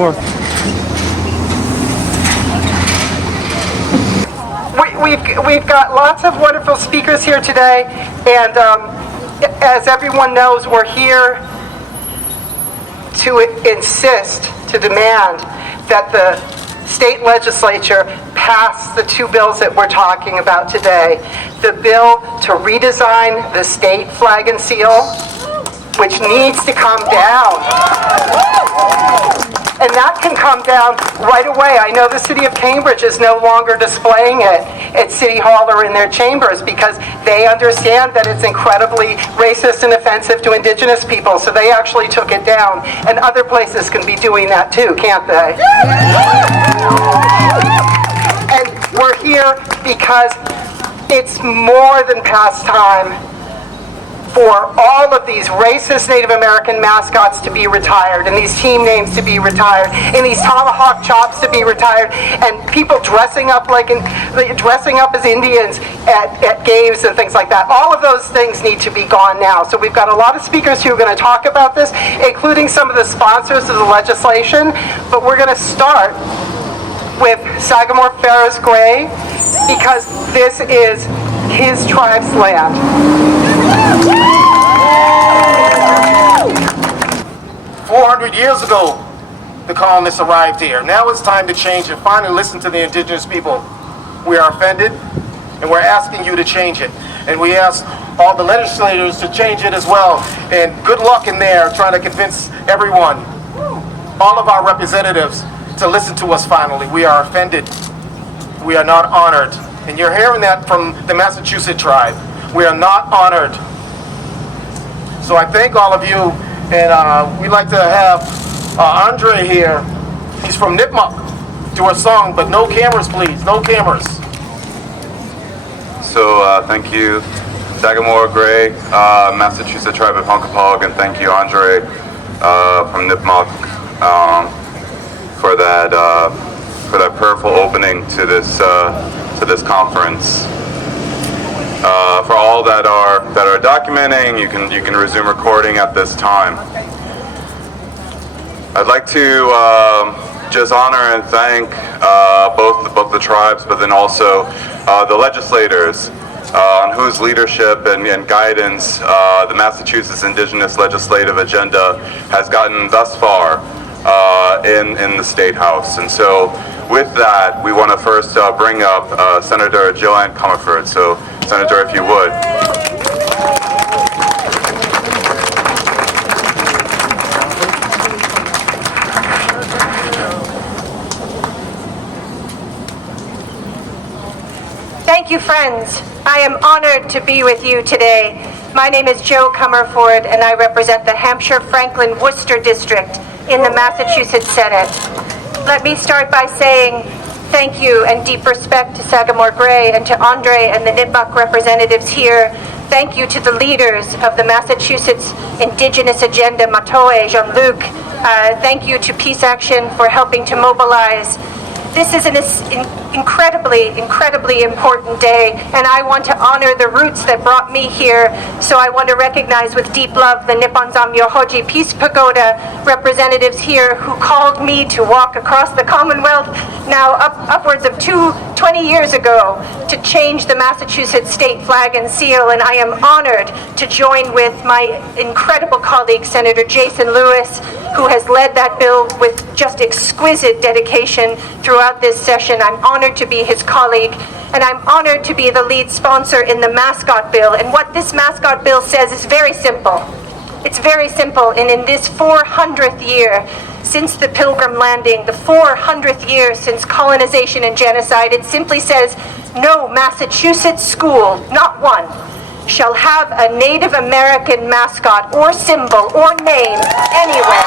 more. We've got lots of wonderful speakers here today, and as everyone knows, we're here to insist, to demand that the state legislature pass the two bills that we're talking about today. The bill to redesign the state flag and seal, which needs to come down. And that can come down right away. I know the city of Cambridge is no longer displaying it at City Hall or in their chambers because they understand that it's incredibly racist and offensive to Indigenous people, so they actually took it down. And other places can be doing that too, can't they? And we're here because it's more than past time for all of these racist Native American mascots to be retired, and these team names to be retired, and these tomahawk chops to be retired, and people dressing up as Indians at games and things like that. All of those things need to be gone now. So we've got a lot of speakers who are going to talk about this, including some of the sponsors of the legislation. But we're going to start with Sagamore Ferris Gray because this is his tribe's land. 400 years ago, the colonists arrived here. Now it's time to change and finally listen to the Indigenous people. We are offended, and we're asking you to change it. And we ask all the legislators to change it as well. And good luck in there trying to convince everyone, all of our representatives, to listen to us finally. We are offended. We are not honored. And you're hearing that from the Massachusetts tribe. We are not honored. So I thank all of you, and we'd like to have Andre here. He's from Nipmuc. Do a song, but no cameras, please. No cameras. So thank you, Sagamore Gray, Massachusetts Tribe of Hunkapog, and thank you, Andre, from Nipmuc, for that prayerful opening to this conference. For all that are documenting, you can resume recording at this time. I'd like to just honor and thank both the tribes, but then also the legislators on whose leadership and guidance the Massachusetts Indigenous Legislative Agenda has gotten thus far in the State House. And so with that, we want to first bring up Senator Joanne Comerford. So Senator, if you would. Thank you, friends. I am honored to be with you today. My name is Jo Comerford, and I represent the Hampshire-Franklin-Worcester District in the Massachusetts Senate. Let me start by saying thank you and deep respect to Sagamore Gray and to Andre and the Nipmuc representatives here. Thank you to the leaders of the Massachusetts Indigenous Agenda, Matoe, Jean-Luc. Thank you to Peace Action for helping to mobilize. This is an incredibly important day, and I want to honor the roots that brought me here. So I want to recognize with deep love the Nippon-Zam Yohoji Peace Pagoda representatives here who called me to walk across the Commonwealth now upwards of 20 years ago to change the Massachusetts state flag and seal, and I am honored to join with my incredible colleague, Senator Jason Lewis, who has led that bill with just exquisite dedication throughout this session. I'm honored to be his colleague, and I'm honored to be the lead sponsor in the Mascot Bill. And what this Mascot Bill says is very simple. It's very simple, and in this 400th year since the Pilgrim landing, the 400th year since colonization and genocide, it simply says, no Massachusetts school, not one, shall have a Native American mascot or symbol or name anywhere.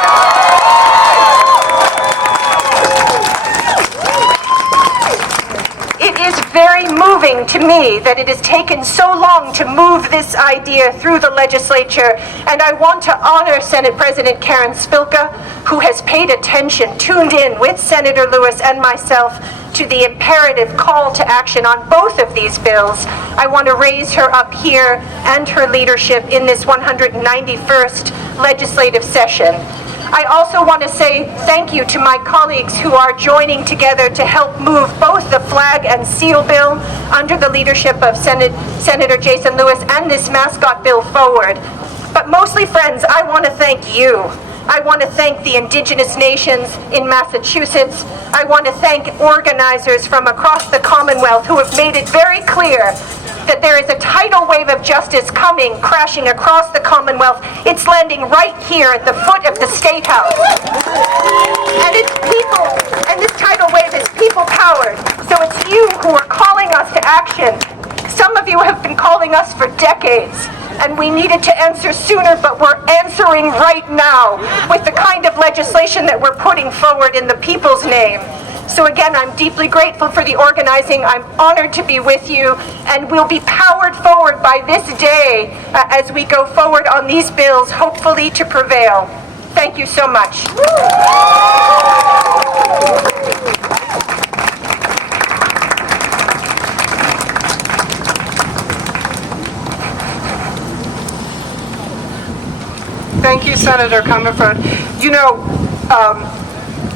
It is very moving to me that it has taken so long to move this idea through the legislature, and I want to honor Senate President Karen Spilka, who has paid attention, tuned in with Senator Lewis and myself to the imperative call to action on both of these bills. I want to raise her up here and her leadership in this 191st legislative session. I also want to say thank you to my colleagues who are joining together to help move both the flag and seal bill under the leadership of Senator Jason Lewis and this Mascot Bill forward. But mostly, friends, I want to thank you. I want to thank the Indigenous nations in Massachusetts. I want to thank organizers from across the Commonwealth who have made it very clear that there is a tidal wave of justice coming, crashing across the Commonwealth. It's landing right here at the foot of the State House. And it's people, and this tidal wave is people-powered. So it's you who are calling us to action. Some of you have been calling us for decades, and we needed to answer sooner, but we're answering right now with the kind of legislation that we're putting forward in the people's name. So again, I'm deeply grateful for the organizing. I'm honored to be with you, and we'll be powered forward by this day as we go forward on these bills, hopefully to prevail. Thank you so much. Thank you, Senator Comerford. You know,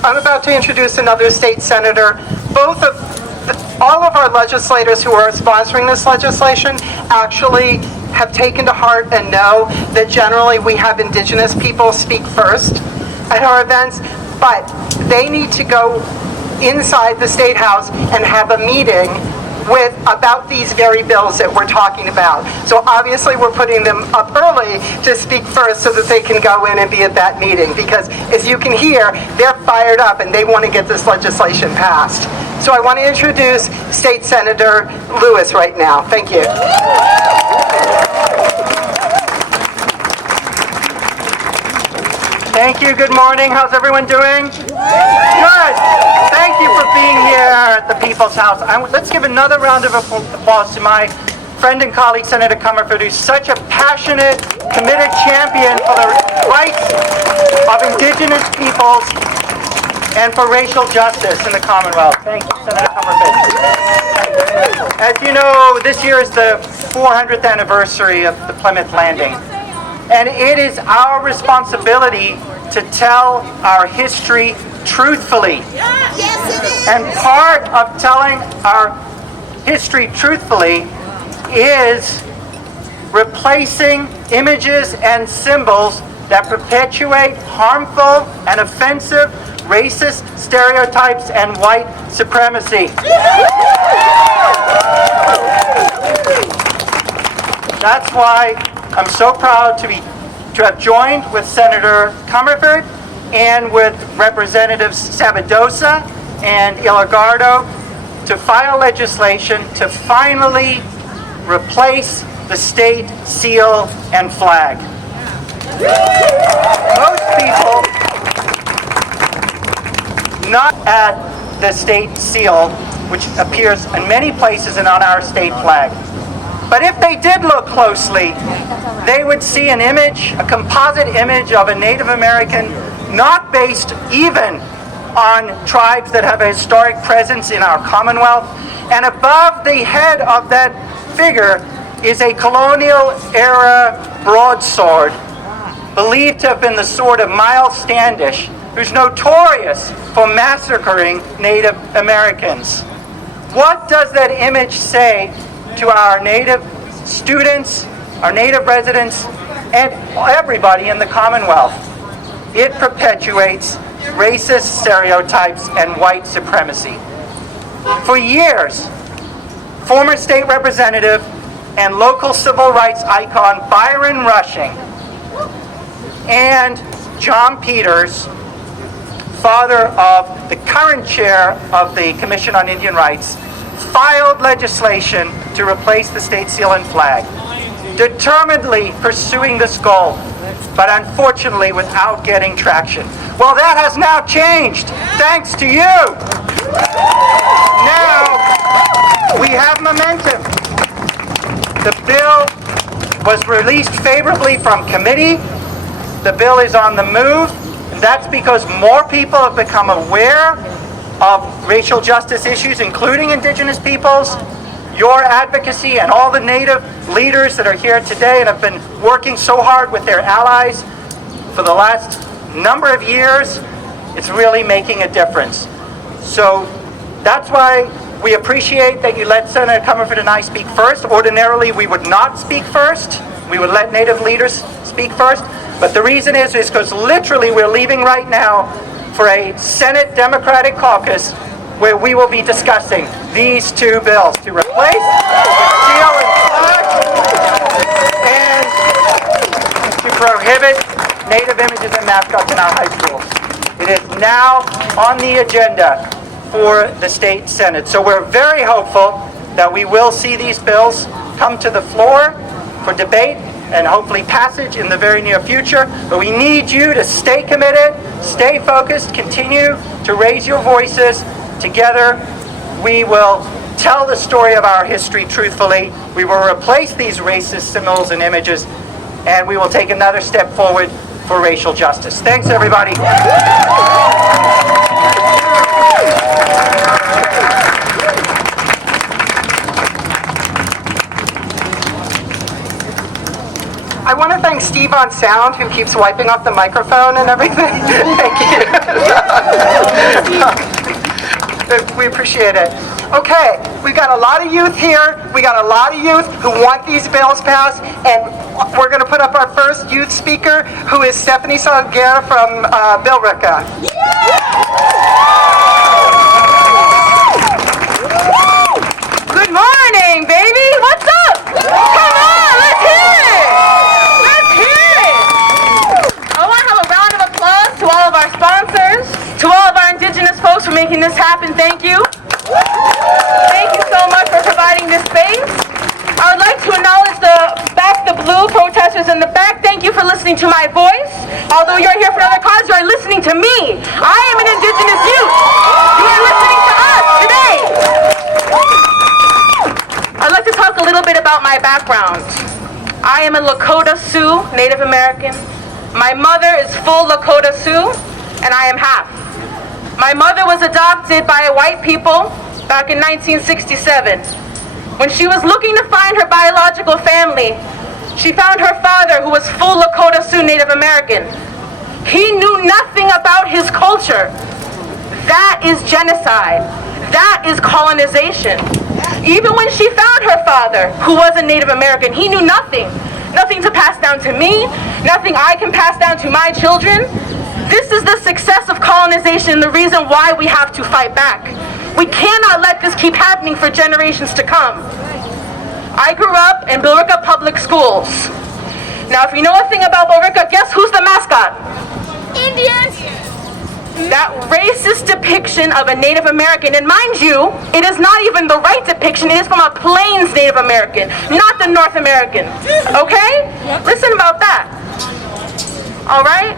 I'm about to introduce another state senator. All of our legislators who are sponsoring this legislation actually have taken to heart and know that generally we have Indigenous people speak first at our events, but they need to go inside the State House and have a meeting about these very bills that we're talking about. So obviously we're putting them up early to speak first so that they can go in and be at that meeting, because as you can hear, they're fired up and they want to get this legislation passed. So I want to introduce State Senator Lewis right now. Thank you. Thank you. Good morning. How's everyone doing? Good. Thank you for being here at the People's House. Let's give another round of applause to my friend and colleague, Senator Comerford, who's such a passionate, committed champion for the rights of Indigenous peoples and for racial justice in the Commonwealth. Thank you, Senator Comerford. As you know, this year is the 400th anniversary of the Plymouth Landing. And it is our responsibility to tell our history truthfully. Yes, it is. And part of telling our history truthfully is replacing images and symbols that perpetuate harmful and offensive racist stereotypes and white supremacy. That's why I'm so proud to have joined with Senator Comerford and with Representatives Sabadosa and Illigardo to file legislation to finally replace the state seal and flag. Most people not at the state seal, which appears in many places and on our state flag. But if they did look closely, they would see an image, a composite image of a Native American, not based even on tribes that have a historic presence in our Commonwealth. And above the head of that figure is a colonial-era broadsword, believed to have been the sword of Miles Standish, who's notorious for massacring Native Americans. What does that image say to our Native students, our Native residents, and everybody in the Commonwealth? It perpetuates racist stereotypes and white supremacy. For years, former state representative and local civil rights icon Byron Rushing and John Peters, father of the current chair of the Commission on Indian Rights, filed legislation to replace the state seal and flag, determinedly pursuing this goal, but unfortunately without getting traction. Well, that has now changed, thanks to you. Now, we have momentum. The bill was released favorably from committee. The bill is on the move, and that's because more people have become aware of racial justice issues, including Indigenous peoples. Your advocacy and all the Native leaders that are here today and have been working so hard with their allies for the last number of years, it's really making a difference. So that's why we appreciate that you let Senator Comerford and I speak first. Ordinarily, we would not speak first. We would let Native leaders speak first. But the reason is because literally we're leaving right now for a Senate Democratic caucus where we will be discussing these two bills to replace the steel and flag and to prohibit Native images and mascots in our high schools. It is now on the agenda for the state Senate. So we're very hopeful that we will see these bills come to the floor for debate and hopefully passage in the very near future. But we need you to stay committed, stay focused, continue to raise your voices. Together, we will tell the story of our history truthfully. We will replace these racist symbols and images, and we will take another step forward for racial justice. Thanks, everybody. I want to thank Steve on sound, who keeps wiping off the microphone and everything. Thank you. We appreciate it. Okay, we've got a lot of youth here. We got a lot of youth who want these bills passed, and we're going to put up our first youth speaker, who is Stephanie Salguer from Billerica. Good morning, baby. What's up? Come on, let's hear it. Let's hear it. I want to have a round of applause to all of our sponsors, to all of our Indigenous folks for making this happen. Thank you. Thank you so much for providing this space. I would like to acknowledge the blue protesters in the back. Thank you for listening to my voice. Although you're here for another cause, you are listening to me. I am an Indigenous youth. You are listening to us today. I'd like to talk a little bit about my background. I am a Lakota Sioux Native American. My mother is full Lakota Sioux, and I am half. My mother was adopted by white people back in 1967. When she was looking to find her biological family, she found her father, who was full Lakota Sioux Native American. He knew nothing about his culture. That is genocide. That is colonization. Even when she found her father, who was a Native American, he knew nothing. Nothing to pass down to me, nothing I can pass down to my children. This is the success of colonization and the reason why we have to fight back. We cannot let this keep happening for generations to come. I grew up in Billerica Public Schools. Now, if you know a thing about Billerica, guess who's the mascot? Indians. That racist depiction of a Native American, and mind you, it is not even the right depiction, it is from a Plains Native American, not the North American. Okay? Listen about that. All right?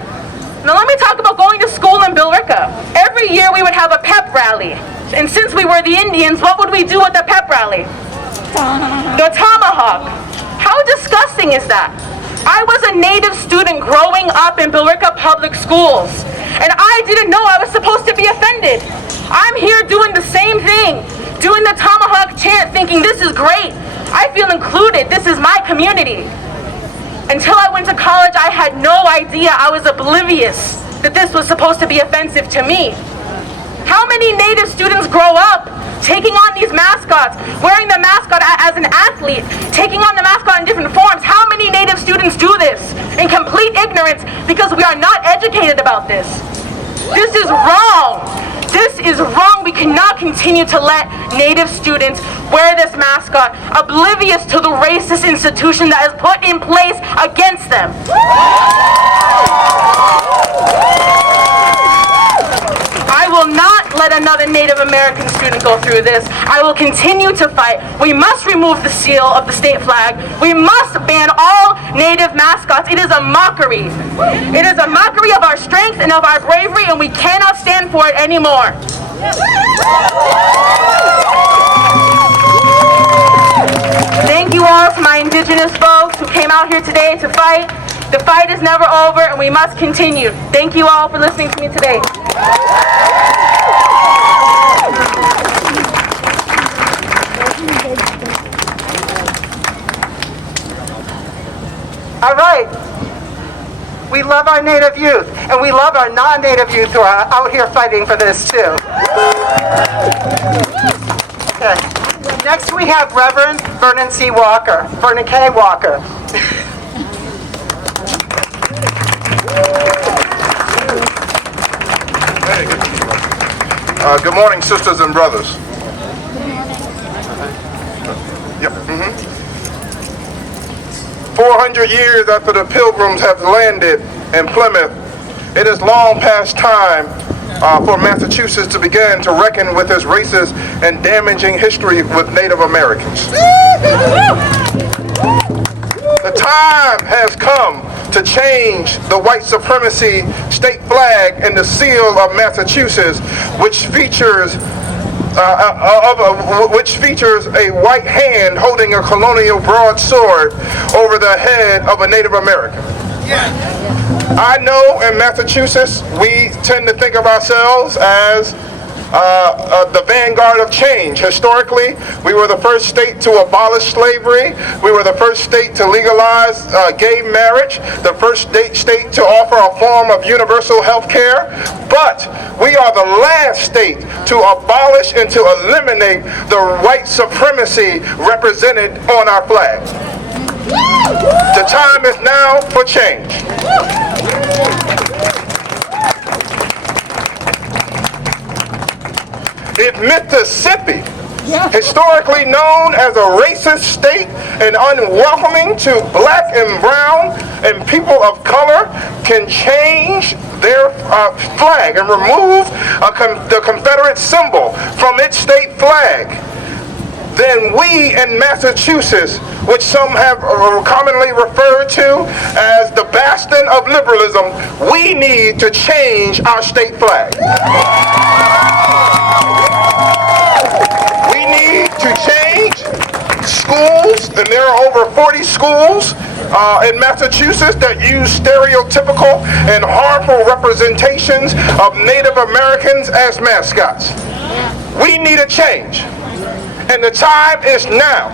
Now let me talk about going to school in Billerica. Every year we would have a pep rally. And since we were the Indians, what would we do at the pep rally? The tomahawk. How disgusting is that? I was a Native student growing up in Billerica Public Schools, and I didn't know I was supposed to be offended. I'm here doing the same thing, doing the tomahawk chant, thinking this is great. I feel included. This is my community. Until I went to college, I had no idea. I was oblivious that this was supposed to be offensive to me. How many Native students grow up taking on these mascots, wearing the mascot as an athlete, taking on the mascot in different forms? How many Native students do this in complete ignorance because we are not educated about this? This is wrong. This is wrong. We cannot continue to let Native students wear this mascot, oblivious to the racist institution that is put in place against them. I will not let another Native American student go through this. I will continue to fight. We must remove the seal of the state flag. We must ban all Native mascots. It is a mockery. It is a mockery of our strength and of our bravery, and we cannot stand for it anymore. Thank you all to my Indigenous folks who came out here today to fight. The fight is never over, and we must continue. Thank you all for listening to me today. All right. We love our Native youth, and we love our non-Native youth who are out here fighting for this too. Okay. Next we have Reverend Vernon C. Walker, Vernon K. Walker. Good morning, sisters and brothers. Yep. 400 years after the Pilgrims have landed in Plymouth, it is long past time for Massachusetts to begin to reckon with its racist and damaging history with Native Americans. The time has come to change the white supremacy state flag and the seal of Massachusetts, which features a white hand holding a colonial broadsword over the head of a Native American. I know in Massachusetts we tend to think of ourselves as the vanguard of change. Historically, we were the first state to abolish slavery. We were the first state to legalize gay marriage, the first state to offer a form of universal health care. But we are the last state to abolish and to eliminate the white supremacy represented on our flag. The time is now for change. If Mississippi, historically known as a racist state and unwelcoming to black and brown and people of color, can change their flag and remove the Confederate symbol from its state flag, then we in Massachusetts, which some have commonly referred to as the bastion of liberalism, we need to change our state flag. We need to change schools, and there are over 40 schools in Massachusetts that use stereotypical and harmful representations of Native Americans as mascots. We need a change, and the time is now.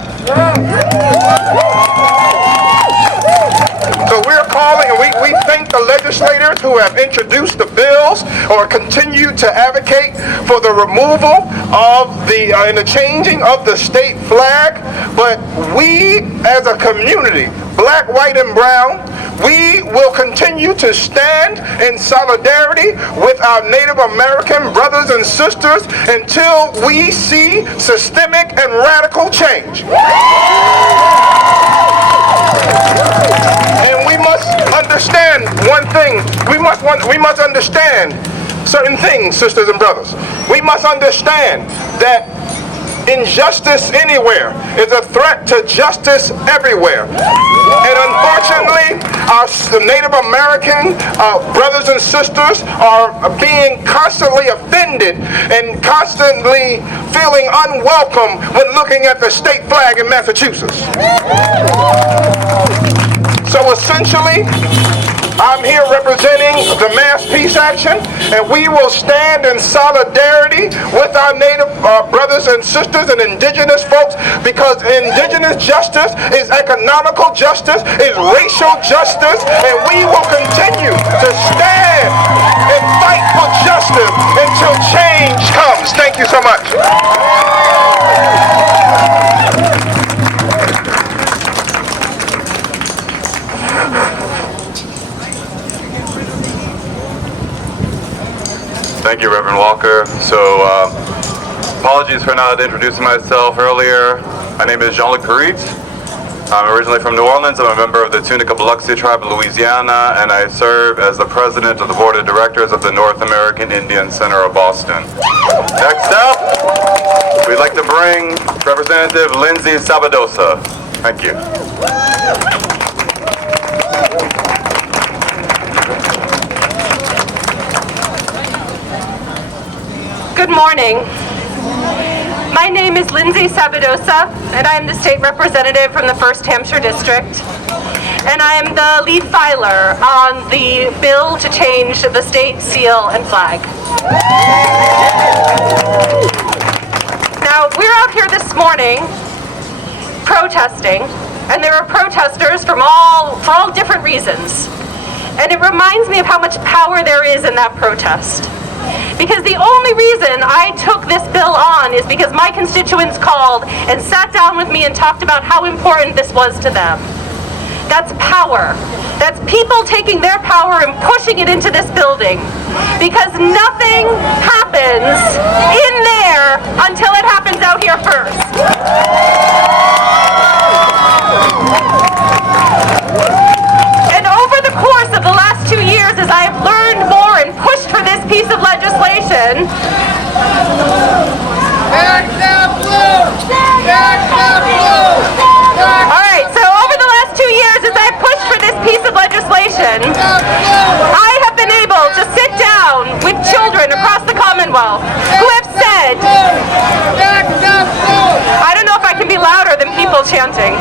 So we're calling, and we thank the legislators who have introduced the bills or continue to advocate for the removal of and the changing of the state flag. But we as a community, black, white, and brown, we will continue to stand in solidarity with our Native American brothers and sisters until we see systemic and radical change. And we must understand one thing. We must understand certain things, sisters and brothers. We must understand that injustice anywhere is a threat to justice everywhere. And unfortunately, our Native American brothers and sisters are being constantly offended and constantly feeling unwelcome when looking at the state flag in Massachusetts. So essentially, I'm here representing the Mass Peace Action, and we will stand in solidarity with our Native brothers and sisters and indigenous folks, because indigenous justice is economical justice, is racial justice, and we will continue to stand and fight for justice until change comes. Thank you so much. Thank you, Reverend Walker. So, apologies for not introducing myself earlier. My name is Jean-Luc Rietz. I'm originally from New Orleans. I'm a member of the Tunica Biloxi tribe of Louisiana, and I serve as the president of the board of directors of the North American Indian Center of Boston. Next up, we'd like to bring Representative Lindsay Sabadosa. Thank you. Good morning. My name is Lindsay Sabadosa, and I am the state representative from the 1st Hampshire District. And I am the lead filer on the bill to change the state seal and flag. Now, we're out here this morning protesting, and there are protesters for all different reasons. And it reminds me of how much power there is in that protest. Because the only reason I took this bill on is because my constituents called and sat down with me and talked about how important this was to them. That's power. That's people taking their power and pushing it into this building. Because nothing happens in there until it happens out here first. And over the course of the last 2 years, as I have learned more and pushed for this piece of legislation, all right, so over the last 2 years, as I pushed for this piece of legislation, I have been able to sit down with children across the Commonwealth who have said, I don't know if I can be louder than people chanting.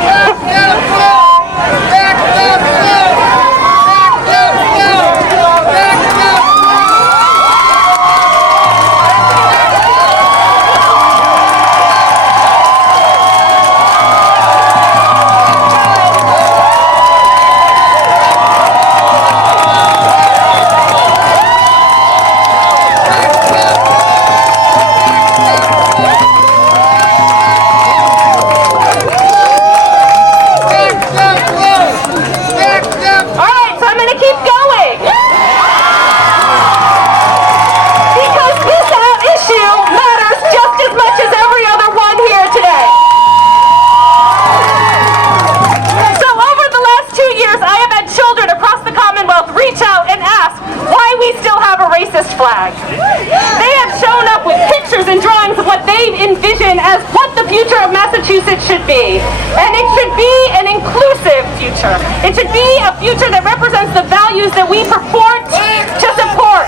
Flag. They have shown up with pictures and drawings of what they envision as what the future of Massachusetts should be. And it should be an inclusive future. It should be a future that represents the values that we purport to support.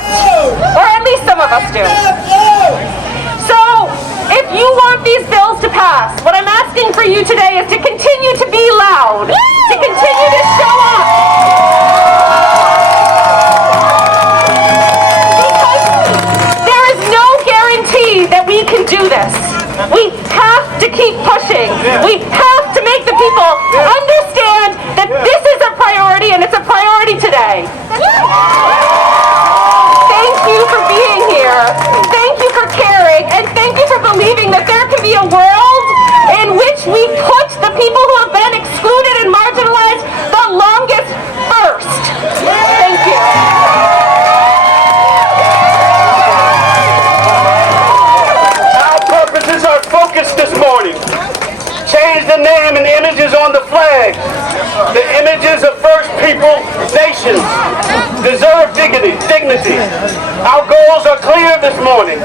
Or at least some of us do. So, if you want these bills to pass, what I'm asking for you today is to continue to be loud, to continue to show up. That we can do this. We have to keep pushing. We have to make the people understand that this is a priority and it's a priority today. Thank you for being here. Thank you for caring. And thank you for believing that there can be a world in which we put the people who have been excluded and marginalized the longest first. Thank you. Our focus this morning. Change the name and images on the flag. The images of First People nations deserve dignity. Our goals are clear this morning.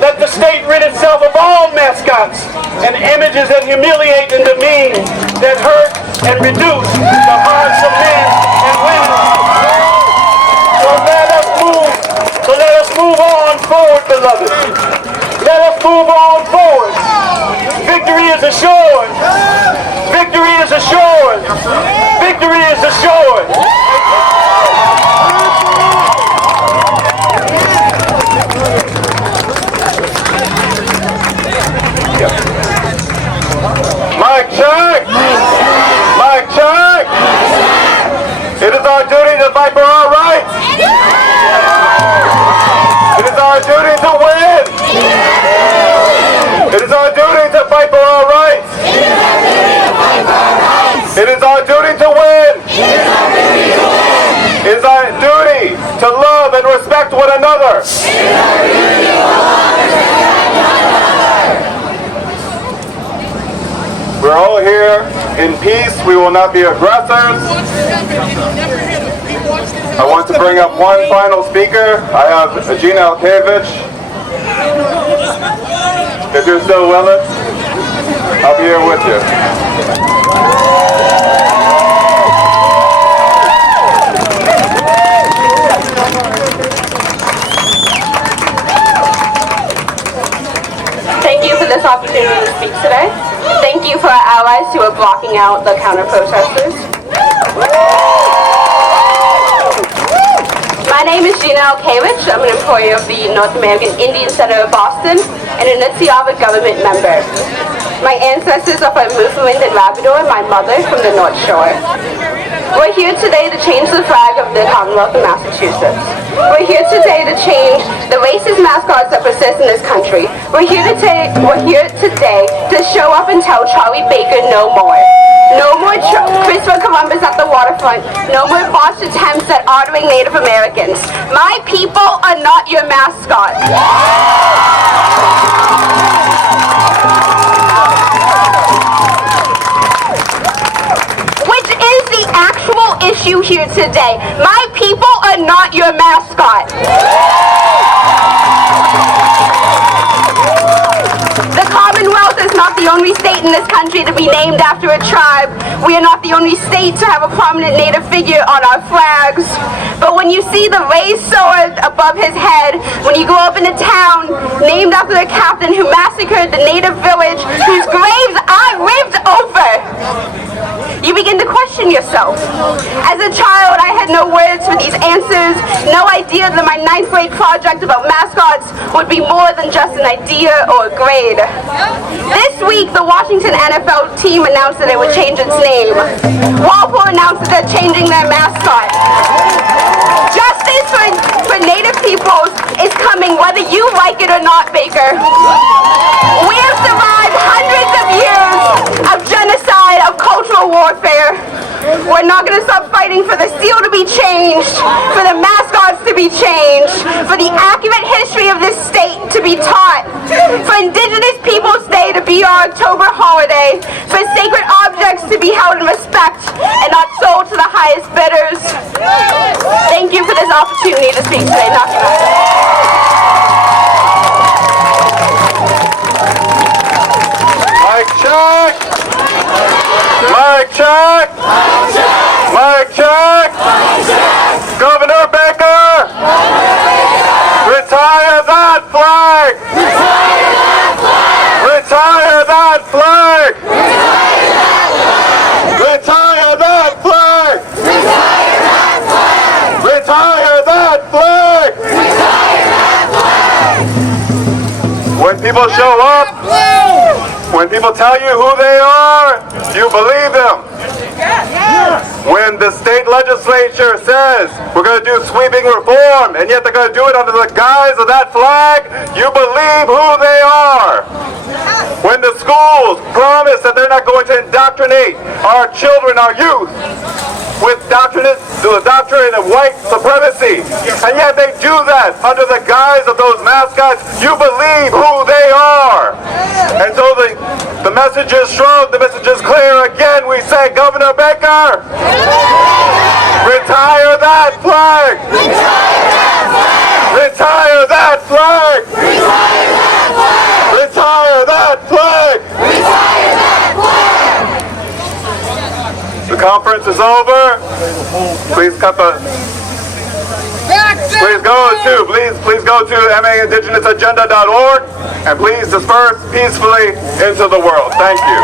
Let the state rid itself of all mascots and images that humiliate and demean, that hurt and reduce the hearts of men and women. So let us move on forward, beloved. Let us move on forward. Victory is assured. Victory is assured. Victory is assured. Mic check. Mic check. It is our duty to fight for our rights. It is our duty to win. It is our duty to fight for our rights. It is our duty to win. It is our duty to love and respect one another. We're all here in peace. We will not be aggressors. I want to bring up one final speaker. I have Gina Alkevich. If you're still willing, I'll be here with you. Thank you for this opportunity to speak today. Thank you for our allies who are blocking out the counter-protesters. My name is Gina Alkevich. I'm an employee of the North American Indian Center of Boston and a Nitsiyava government member. My ancestors are from movement in Labrador and my mother from the North Shore. We're here today to change the flag of the Commonwealth of Massachusetts. We're here today to change the racist mascots that persist in this country. We're here today to show up and tell Charlie Baker no more. No more Christopher Columbus at the waterfront. No more botched attempts at honoring Native Americans. My people are not your mascot. Which is the actual issue here today. My people are not your mascot. The Commonwealth is not the only state in this country to be named after a tribe. We are not the only state to have a prominent Native figure on our flags. But when you see the raised sword above his head, when you grow up in a town named after the captain who massacred the Native village, whose graves I lived over, you begin to question yourself. As a child, I had no words for these answers, no idea that my 9th grade project about mascots would be more than just an idea or a grade. This week, the Washington NFL team announced that it would change its name. Walpole announced that they're changing their mascot. Justice for Native peoples is coming whether you like it or not, Baker. We have survived hundreds of years of genocide, of cultural warfare. We're not going to stop fighting for the seal to be changed, for the mascots to be changed, for the accurate history of this state to be taught, for Indigenous Peoples Day to be our October holiday, for sacred objects to be held in respect and not sold to the highest bidders. Thank you for this opportunity to speak today. Mic check! Mic check! Mic check! Governor Baker! Retire that flag! Retire that flag! Retire that flag! Retire that flag! When people show up, when people tell you who they are, you believe them. When the state legislature says we're going to do sweeping reform, and yet they're going to do it under the guise of that flag, you believe who they are. When the schools promise that they're not going to indoctrinate our children, our youth, with the doctrine of white supremacy, and yet they do that under the guise of those mascots, you believe who they are. And so the message is strong, the message is clear. Again, we say, Governor Baker, retire that flag! Retire that flag! Retire that flag! The conference is over. Please cut the. Please go to maindigenousagenda.org and please disperse peacefully into the world. Thank you.